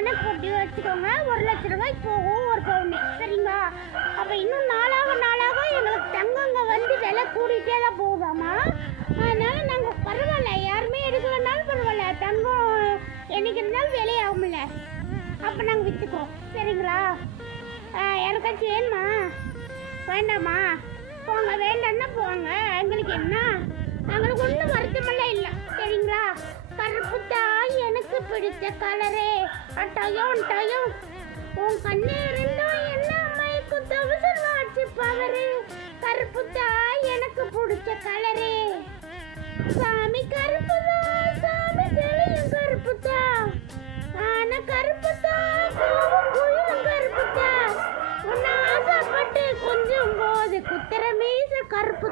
கணக்கு போட்டு வச்சுக்கோங்க. ஒரு லட்ச ரூபாய்க்கு போகும் ஒரு பவுனு. சரிங்களா? அப்போ இன்னும் நாளாக நாளாக எங்களுக்கு தங்கங்க வந்து விலை கூடிட்டே தான் போகாமா அதனால நாங்கள் பரவாயில்ல. யாருமே எடுக்கலனாலும் வேணாலும் பரவாயில்ல. தங்கம் என்னைக்கு இருந்தாலும் விலையாகும்ல. அப்போ நாங்கள் விற்றுக்கோம் சரிங்களா? எனக்காச்சும் யாருக்காச்சும் வேணுமா? வேண்டாமா? போங்க வேண்டாம்னா போங்க. பிடித்த கலரே. டயம் டயம் உன் கண்ணே இருந்தும் என்ன அம்மாய்க்கு தவசல் வாட்சி பவரு. கருப்பு தாய் எனக்கு பிடிச்ச கலரே. சாமி கருப்பு தான் சாமி தெளியும் கருப்பு தான் ஆனா கருப்பு தான் குயிலும் கருப்பு தான் உன்னை ஆசைப்பட்டு கொஞ்சம் போது குத்திர மீச கருப்பு